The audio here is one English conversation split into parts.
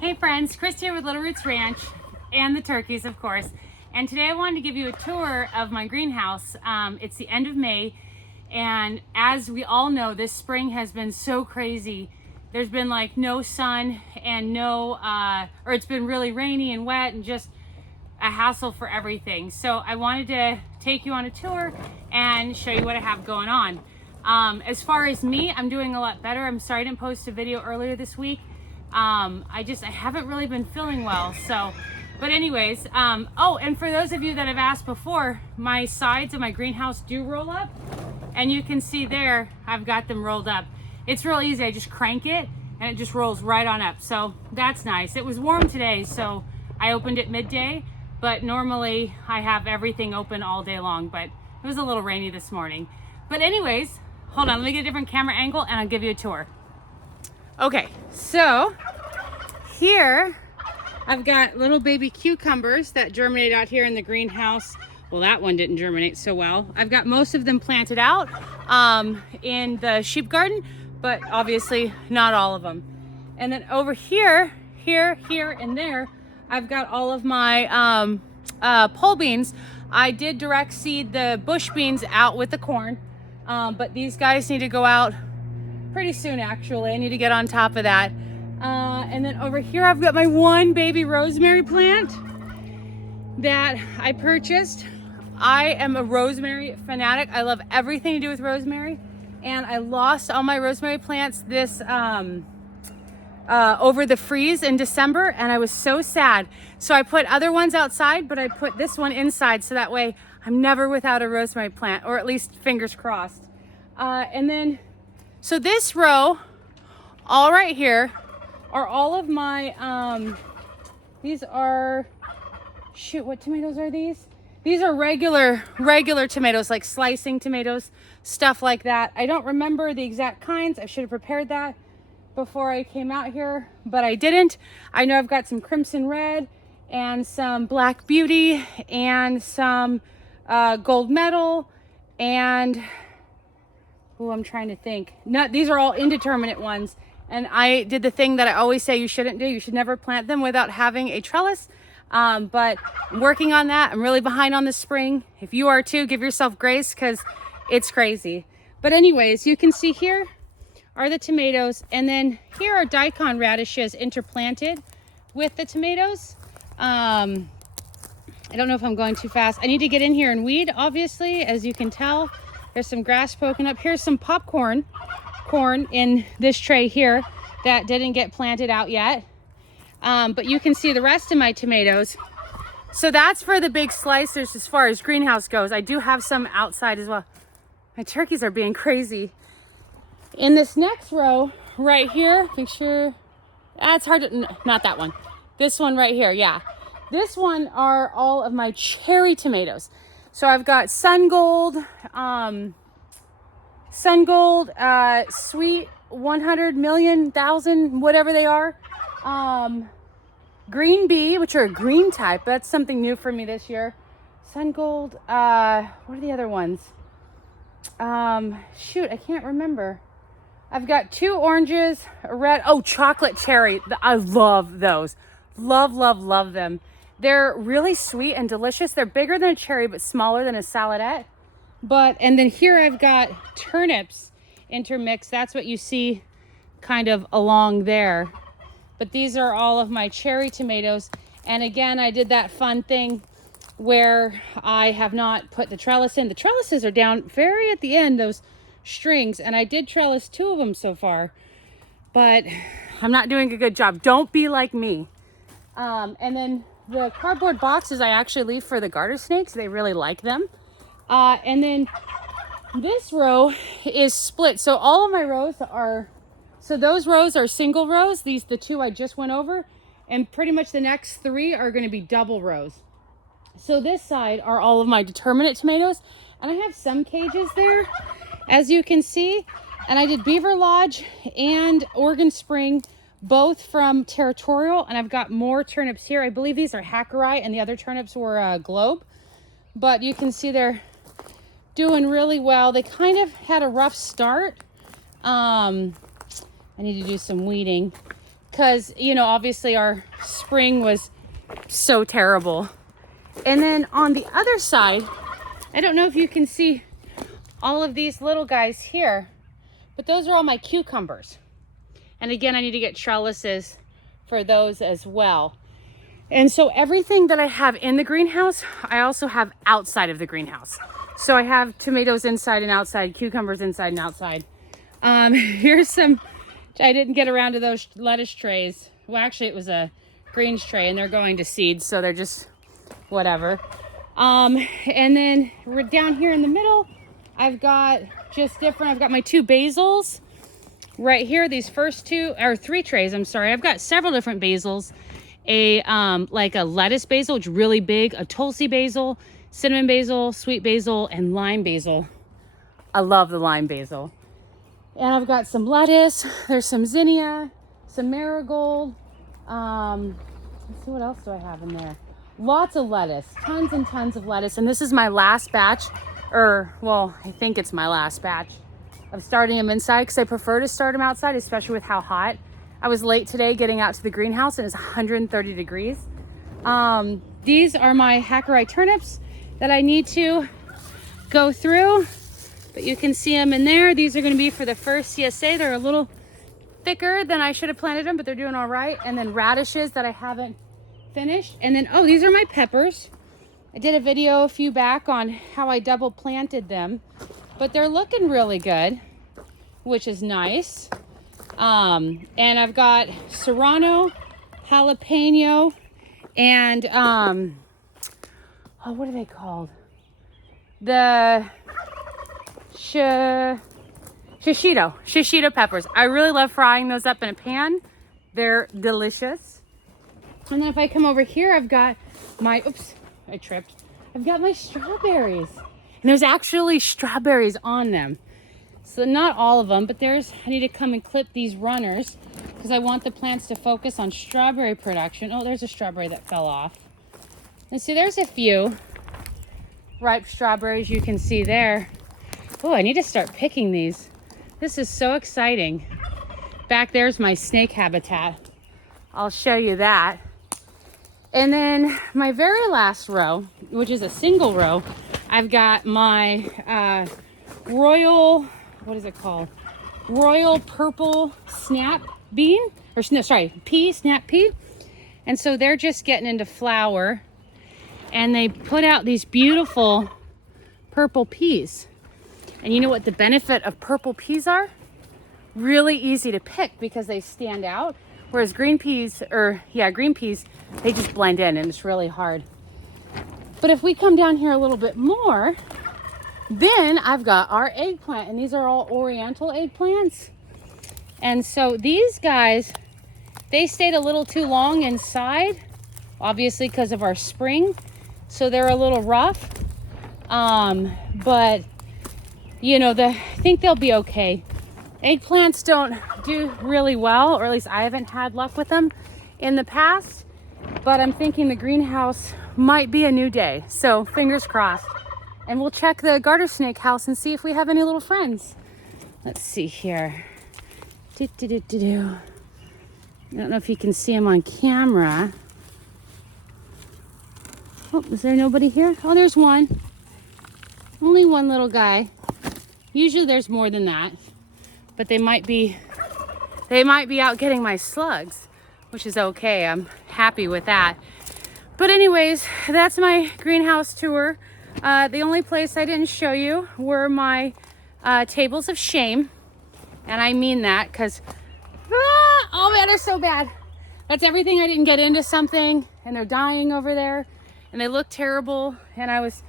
Hey friends, Chris here with Little Roots Ranch and the turkeys, of course. And today I wanted to give you a tour of my greenhouse. It's the end of May, and as we all know, this spring has been so crazy. There's been like no sun and or it's been really rainy and wet and just a hassle for everything. So I wanted to take you on a tour and show you what I have going on. As far as me, I'm doing a lot better. I'm sorry I didn't post a video earlier this week. I haven't really been feeling well, but anyways, oh, and for those of you that have asked before, my sides of my greenhouse do roll up, and you can see there, I've got them rolled up. It's real easy. I just crank it and it just rolls right on up. So that's nice. It was warm today, so I opened it midday, but normally I have everything open all day long, but it was a little rainy this morning. But anyways, hold on, let me get a different camera angle and I'll give you a tour. Okay, so here I've got little baby cucumbers that germinate out here in the greenhouse. Well, that one didn't germinate so well. I've got most of them planted out in the sheep garden, but obviously not all of them. And then over here, and there, I've got all of my pole beans. I did direct seed the bush beans out with the corn, but these guys need to go out pretty soon. Actually, I need to get on top of that. And then over here I've got my one baby rosemary plant that I purchased. I am a rosemary fanatic. I love everything to do with rosemary, and I lost all my rosemary plants this over the freeze in December, and I was so sad. So I put other ones outside, but I put this one inside, so that way I'm never without a rosemary plant, or at least fingers crossed. And then so this row, all right here, are all of my, these are, shoot, what tomatoes are these? These are regular tomatoes, like slicing tomatoes, stuff like that. I don't remember the exact kinds. I should have prepared that before I came out here, but I didn't. I know I've got some crimson red and some black beauty and some gold medal and I'm trying to think. These are all indeterminate ones. And I did the thing that I always say you shouldn't do. You should never plant them without having a trellis. But I'm working on that. I'm really behind on the spring. If you are too, give yourself grace because it's crazy. But anyways, you can see here are the tomatoes. And then here are daikon radishes interplanted with the tomatoes. I don't know if I'm going too fast. I need to get in here and weed, obviously, as you can tell. There's some grass poking up. Here's some corn in this tray here that didn't get planted out yet. But you can see the rest of my tomatoes. So that's for the big slicers as far as greenhouse goes. I do have some outside as well. My turkeys are being crazy. In this next row right here, make sure, it's hard to, not that one. This one right here, yeah. This one are all of my cherry tomatoes. So I've got sun gold, sweet 100 million, 1,000, whatever they are. Green bee, which are a green type. That's something new for me this year. Sun gold, what are the other ones? Shoot, I can't remember. I've got two oranges, a red, chocolate cherry. I love those. Love them. They're really sweet and delicious. They're bigger than a cherry, but smaller than a saladette. And then here I've got turnips intermixed. That's what you see kind of along there. But these are all of my cherry tomatoes. And again, I did that fun thing where I have not put the trellis in. The trellises are down very at the end, those strings. And I did trellis 2 of them so far, but I'm not doing a good job. Don't be like me. And then the cardboard boxes I actually leave for the garter snakes. They really like them. And then this row is split. So all of my rows those rows are single rows. The 2 I just went over, and pretty much the next 3 are going to be double rows. So this side are all of my determinate tomatoes, and I have some cages there, as you can see. And I did Beaver Lodge and Oregon Spring, both from Territorial, and I've got more turnips here. I believe these are Hackerai, and the other turnips were Globe. But you can see they're doing really well. They kind of had a rough start. I need to do some weeding because, you know, obviously our spring was so terrible. And then on the other side, I don't know if you can see all of these little guys here, but those are all my cucumbers. And again, I need to get trellises for those as well. And so everything that I have in the greenhouse, I also have outside of the greenhouse. So I have tomatoes inside and outside, cucumbers inside and outside. Here's some, I didn't get around to those lettuce trays. Well, actually it was a greens tray and they're going to seed, so they're just whatever. And then we're down here in the middle, I've got just different, I've got my 2 basils right here. These first 2 or 3 trays, I'm sorry. I've got several different basils. Like a lettuce basil, which is really big, a Tulsi basil, cinnamon basil, sweet basil, and lime basil. I love the lime basil. And I've got some lettuce, there's some zinnia, some marigold. Let's see, what else do I have in there? Lots of lettuce, tons and tons of lettuce. And this is my last batch, or well, I think it's my last batch of starting them inside because I prefer to start them outside, especially with how hot. I was late today getting out to the greenhouse and it's 130 degrees. These are my Eye turnips that I need to go through, but you can see them in there. These are going to be for the first CSA. They're a little thicker than I should have planted them, but they're doing all right. And then radishes that I haven't finished. And then, oh, these are my peppers. I did a video a few back on how I double planted them, but they're looking really good, which is nice. And I've got serrano, jalapeno, and oh, what are they called? The shishito peppers. I really love frying those up in a pan. They're delicious. And then if I come over here, I've got my, oops, I tripped. I've got my strawberries. And there's actually strawberries on them. So not all of them, but there's, I need to come and clip these runners because I want the plants to focus on strawberry production. Oh, there's a strawberry that fell off. And see, there's a few ripe strawberries you can see there. Oh, I need to start picking these. This is so exciting. Back there's my snake habitat. I'll show you that. And then my very last row, which is a single row, I've got my royal, what is it called? Royal purple snap bean, or no, sorry, pea, snap pea. And so they're just getting into flower and they put out these beautiful purple peas. And you know what the benefit of purple peas are? Really easy to pick because they stand out. Whereas green peas, they just blend in and it's really hard. But if we come down here a little bit more, then I've got our eggplant, and these are all oriental eggplants. And so these guys, they stayed a little too long inside, obviously because of our spring. So they're a little rough. But you know, I think they'll be okay. Eggplants don't do really well, or at least I haven't had luck with them in the past. But I'm thinking the greenhouse might be a new day. So fingers crossed. And we'll check the garter snake house and see if we have any little friends. Let's see here. I don't know if you can see them on camera. Oh, is there nobody here? Oh, there's one. Only one little guy. Usually there's more than that. But they might be out getting my slugs, which is okay. I'm happy with that. But anyways, that's my greenhouse tour. The only place I didn't show you were my tables of shame. And I mean that because, oh man, they're so bad. That's everything I didn't get into something and they're dying over there and they look terrible. And I was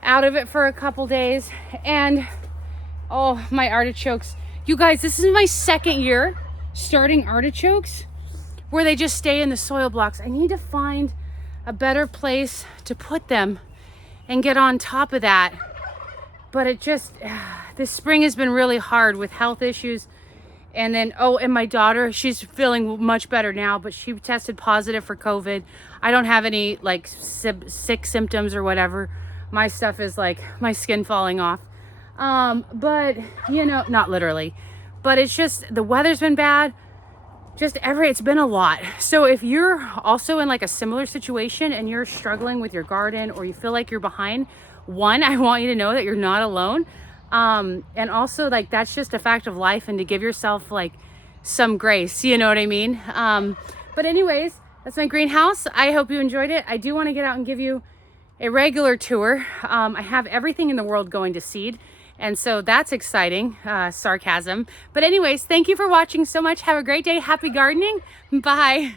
out of it for a couple days. And oh, my artichokes. You guys, this is my second year starting artichokes where they just stay in the soil blocks. I need to find a better place to put them and get on top of that. But it just, this spring has been really hard with health issues. And then, oh, and my daughter, she's feeling much better now, but she tested positive for COVID. I don't have any like sick symptoms or whatever. My stuff is like my skin falling off. But you know, not literally, but it's just, the weather's been bad. it's been a lot. So if you're also in like a similar situation and you're struggling with your garden or you feel like you're behind, one, I want you to know that you're not alone. And also like, that's just a fact of life, and to give yourself like some grace, you know what I mean? But anyways, that's my greenhouse. I hope you enjoyed it. I do want to get out and give you a regular tour. I have everything in the world going to seed, and so that's exciting. Sarcasm. But anyways, thank you for watching so much. Have a great day. Happy gardening. Bye.